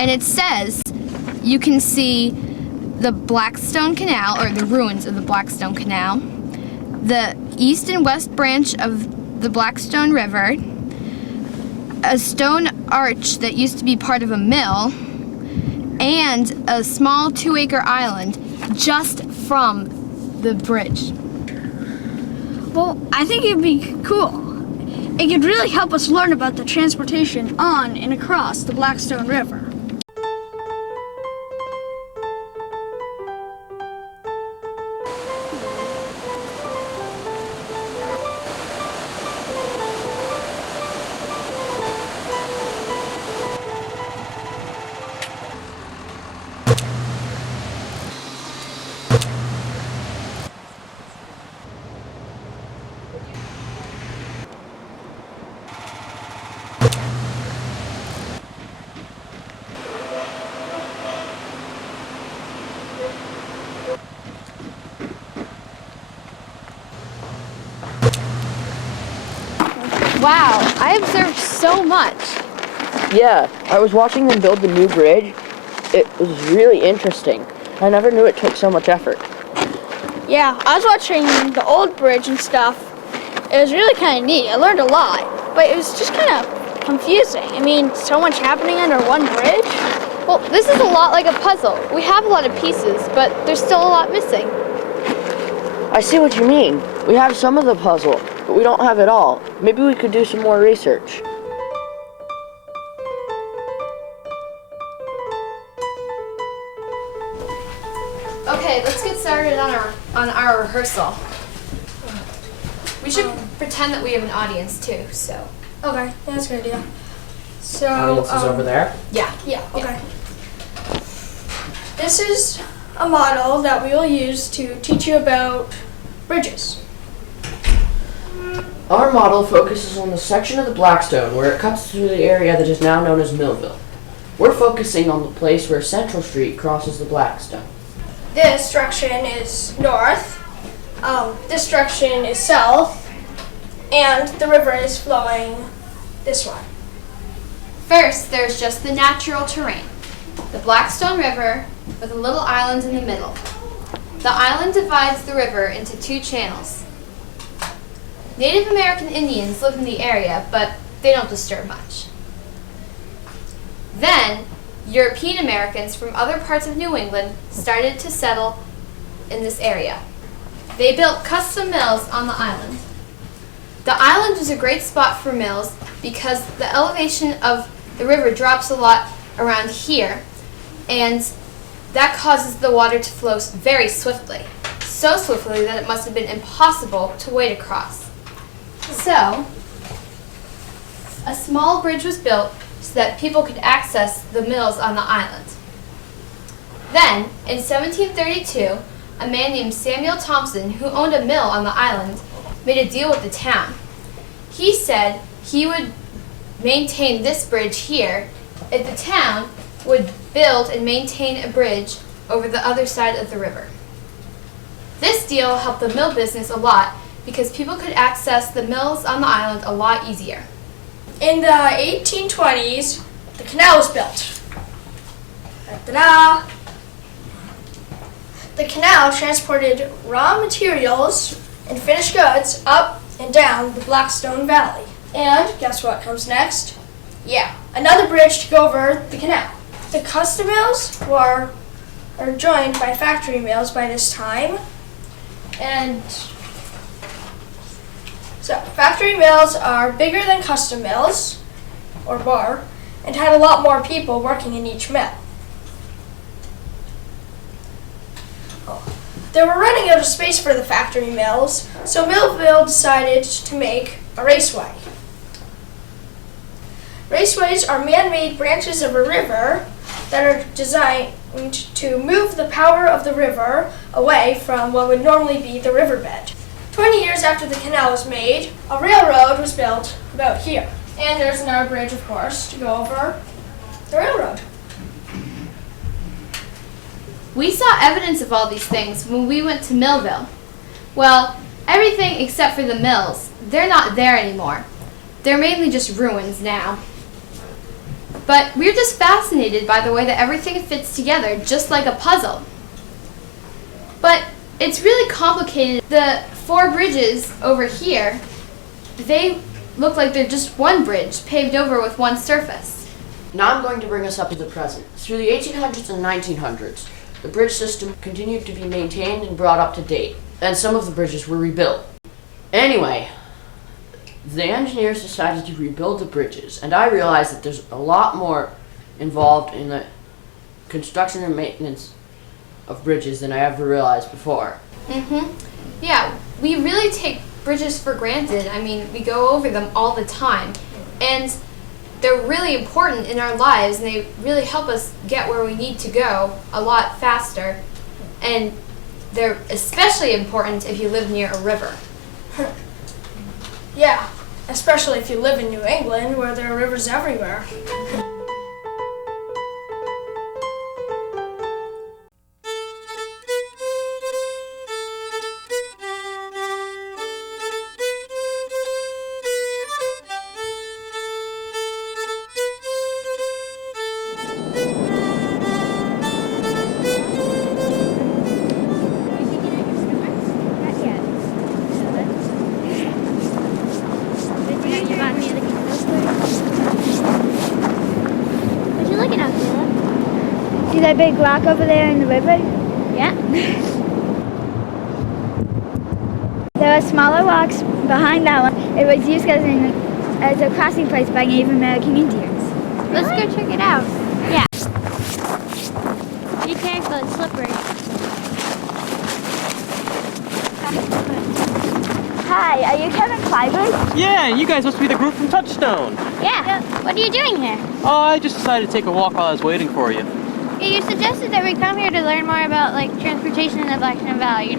And it says you can see the Blackstone Canal, or the ruins of the Blackstone Canal, the east and west branch of the Blackstone River, a stone arch that used to be part of a mill, and a small 2-acre island just from the bridge. Well, I think it'd be cool. It could really help us learn about the transportation on and across the Blackstone River. Wow, I observed so much. Yeah, I was watching them build the new bridge. It was really interesting. I never knew it took so much effort. Yeah, I was watching the old bridge and stuff. It was really kind of neat. I learned a lot, but it was just kind of confusing. I mean, so much happening under one bridge. Well, this is a lot like a puzzle. We have a lot of pieces, but there's still a lot missing. I see what you mean. We have some of the puzzle, but we don't have it all. Maybe we could do some more research. Okay, let's get started on our rehearsal. We should pretend that we have an audience too, so. Okay, that's a good idea. So, Audience is over there? Yeah. Yeah, okay. This is a model that we will use to teach you about bridges. Our model focuses on the section of the Blackstone where it cuts through the area that is now known as Millville. We're focusing on the place where Central Street crosses the Blackstone. This direction is north, this direction is south, and the river is flowing this way. First, there's just the natural terrain. The Blackstone River with a little island in the middle. The island divides the river into 2 channels. Native American Indians live in the area, but they don't disturb much. Then, European Americans from other parts of New England started to settle in this area. They built custom mills on the island. The island was a great spot for mills because the elevation of the river drops a lot around here, and that causes the water to flow very swiftly. So swiftly that it must have been impossible to wade across. So, a small bridge was built so that people could access the mills on the island. Then, in 1732, a man named Samuel Thompson, who owned a mill on the island, made a deal with the town. He said he would maintain this bridge here if the town would build and maintain a bridge over the other side of the river. This deal helped the mill business a lot because people could access the mills on the island a lot easier. In the 1820s, the canal was built. Ta-da! The canal transported raw materials and finished goods up and down the Blackstone Valley. And guess what comes next? Yeah, another bridge to go over the canal. The custom mills are joined by factory mills by this time. And so factory mills are bigger than custom mills, or bar, and had a lot more people working in each mill. They were running out of space for the factory mills, so Millville decided to make a raceway. Raceways are man-made branches of a river that are designed to move the power of the river away from what would normally be the riverbed. 20 years after the canal was made, a railroad was built about here. And there's another bridge, of course, to go over the railroad. We saw evidence of all these things when we went to Millville. Well, everything except for the mills. They're not there anymore. They're mainly just ruins now. But we're just fascinated by the way that everything fits together, just like a puzzle. But it's really complicated. The 4 bridges over here, they look like they're just one bridge paved over with one surface. Now I'm going to bring us up to the present. Through the 1800s and 1900s, the bridge system continued to be maintained and brought up to date, and some of the bridges were rebuilt. Anyway, the engineers decided to rebuild the bridges, and I realized that there's a lot more involved in the construction and maintenance of bridges than I ever realized before. Yeah, we really take bridges for granted. I mean, we go over them all the time, and they're really important in our lives, and they really help us get where we need to go a lot faster. And they're especially important if you live near a river. Yeah, especially if you live in New England where there are rivers everywhere. See that big rock over there in the river? Yeah. There are smaller rocks behind that one. It was used as a crossing place by Native American Indians. Let's go check it out. Yeah. Be careful, it's slippery. Hi, are you Kevin Clyburn? Yeah, you guys must be the group from Touchstone. Yeah. What are you doing here? Oh, I just decided to take a walk while I was waiting for you. Yeah, you suggested that we come here to learn more about transportation in the Blackstone Valley,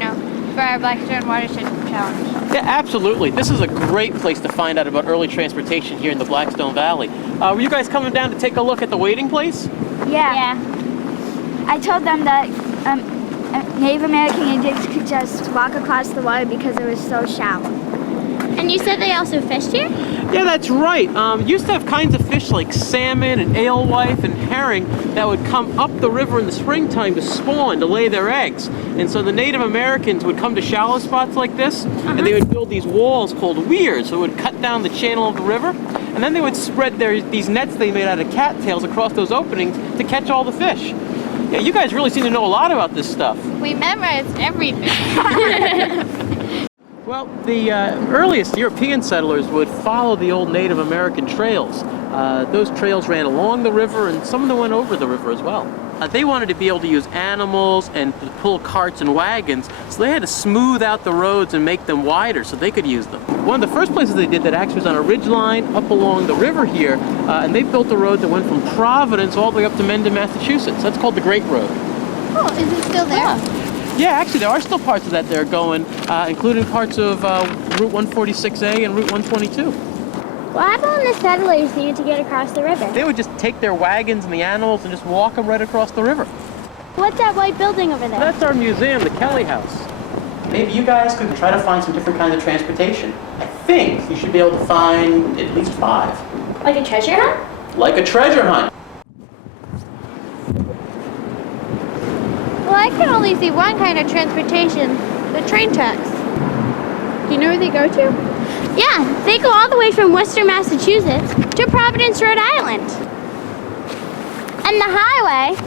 for our Blackstone Watershed Challenge. Yeah, absolutely. This is a great place to find out about early transportation here in the Blackstone Valley. Were you guys coming down to take a look at the waiting place? Yeah. I told them that Native American Indians could just walk across the water because it was so shallow. And you said they also fished here? Yeah, that's right. Used to have kinds of fish like salmon and alewife and herring that would come up the river in the springtime to spawn, to lay their eggs. And so the Native Americans would come to shallow spots like this, and they would build these walls called weirs that would cut down the channel of the river, and then they would spread these nets they made out of cattails across those openings to catch all the fish. Yeah, you guys really seem to know a lot about this stuff. We memorized everything. Well, the earliest European settlers would follow the old Native American trails. Those trails ran along the river, and some of them went over the river as well. They wanted to be able to use animals and to pull carts and wagons, so they had to smooth out the roads and make them wider so they could use them. One of the first places they did that actually was on a ridge line up along the river here, and they built a road that went from Providence all the way up to Mendon, Massachusetts. That's called the Great Road. Oh, is it still there? Yeah, actually, there are still parts of that that are going, including parts of Route 146A and Route 122. What happened when the settlers needed to get across the river? They would just take their wagons and the animals and just walk them right across the river. What's that white building over there? That's our museum, the Kelly House. Maybe you guys could try to find some different kinds of transportation. I think you should be able to find at least 5. Like a treasure hunt? Like a treasure hunt. Well, I can only see one kind of transportation, the train tracks. Do you know where they go to? Yeah, they go all the way from Worcester, Massachusetts to Providence, Rhode Island. And the highway,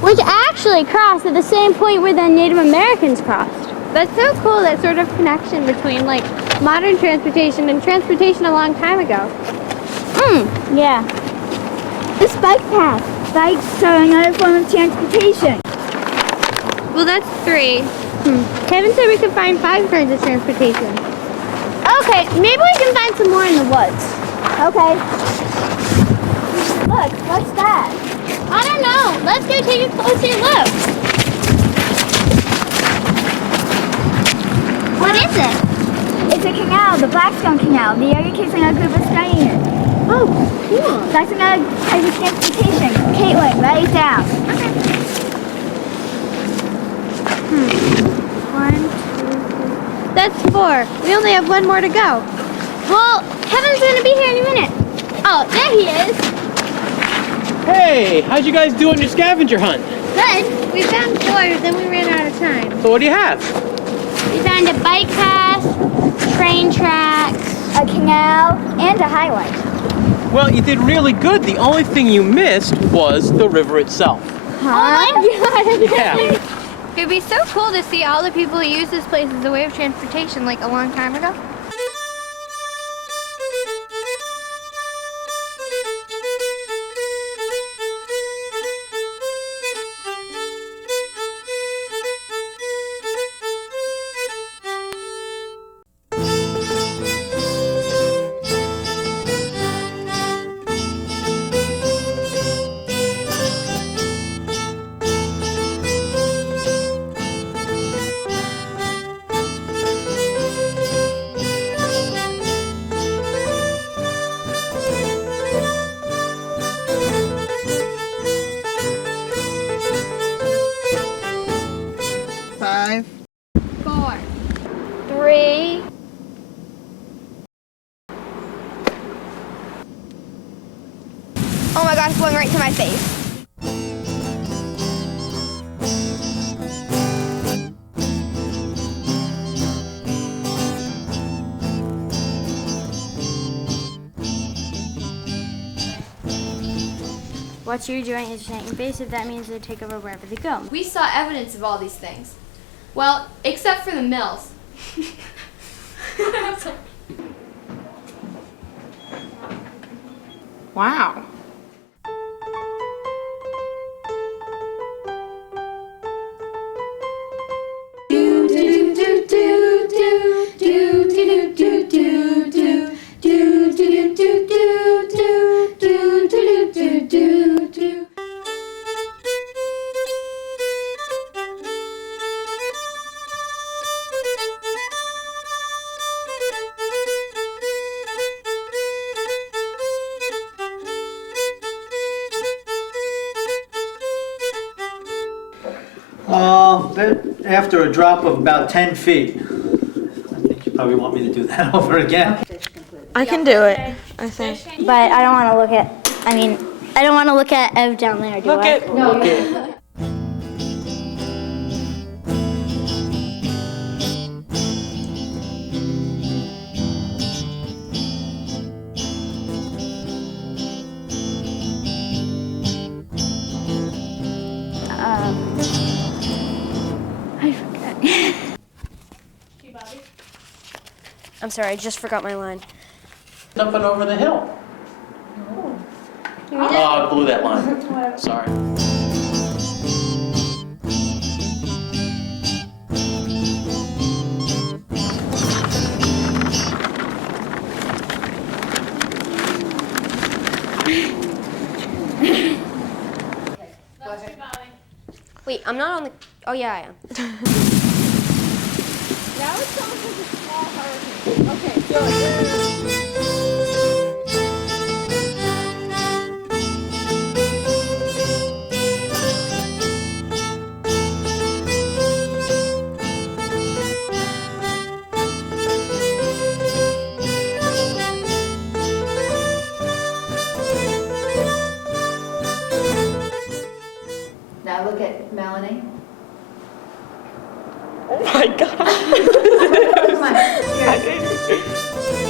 which actually crossed at the same point where the Native Americans crossed. That's so cool, that sort of connection between modern transportation and transportation a long time ago. Yeah. This bike path. Bikes are another form of transportation. Well, that's 3. Kevin said we could find 5 kinds of transportation. Okay, maybe we can find some more in the woods. Okay. Look, what's that? I don't know. Let's go take a closer look. What is it? It's a canal, the Blackstone Canal. The area kids in our group is studying it. Oh, cool. That's another type of transportation. Caitlin, write it down. Okay. 1, 2, 3. That's 4. We only have 1 more to go. Well, Kevin's going to be here any minute. Oh, there he is. Hey, how'd you guys do on your scavenger hunt? Good. We found 4, then we ran out of time. So what do you have? We found a bike path, train tracks, A canal and a highlight. Well, you did really good. The only thing you missed was the river itself. Oh my God! Yeah. It'd be so cool to see all the people who use this place as a way of transportation like a long time ago. Five. 4, 3. Oh my God, it's going right to my face. What you're doing is saying invasive, that means they take over wherever they go. We saw evidence of all these things. Well, except for the mills. Wow. After a drop of about 10 feet. I think you probably want me to do that over again. I can do it, I think. But I don't want to look at, I don't want to look at Ev down there, do I? No. I forgot. I'm sorry, I just forgot my line. Up and over the hill. Oh, I blew that line. Sorry. Wait, I'm not on the. Oh, yeah, I am. Now it's almost like a small hurricane. Okay, good. Now look at Melanie. Oh my God. Come on, here.